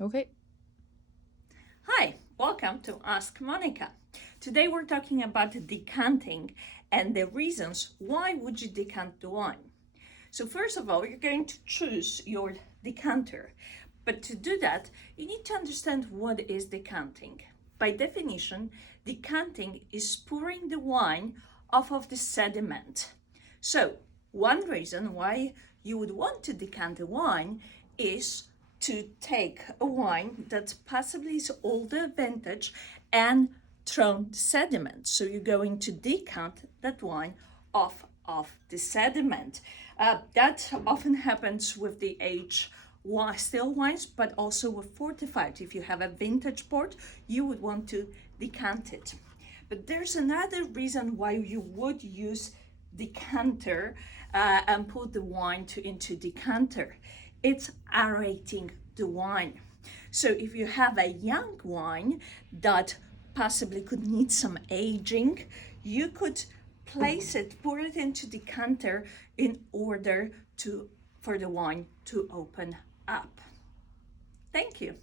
Okay. Hi, welcome to Ask Monica. Today we're talking about decanting and the reasons why would you decant the wine. So first of all, you're going to choose your decanter. But to do that, you need to understand what is decanting. By definition, decanting is pouring the wine off of the sediment. So one reason why you would want to decant a wine is to take a wine that possibly is older vintage and thrown sediment. So you're going to decant that wine off of the sediment. That often happens with the age still wines, but also with fortified. If you have a vintage port, you would want to decant it. But there's another reason why you would use decanter and put the wine into decanter. It's aerating the wine. So if you have a young wine that possibly could need some aging, you could place it, pour it into decanter in order for the wine to open up. Thank you.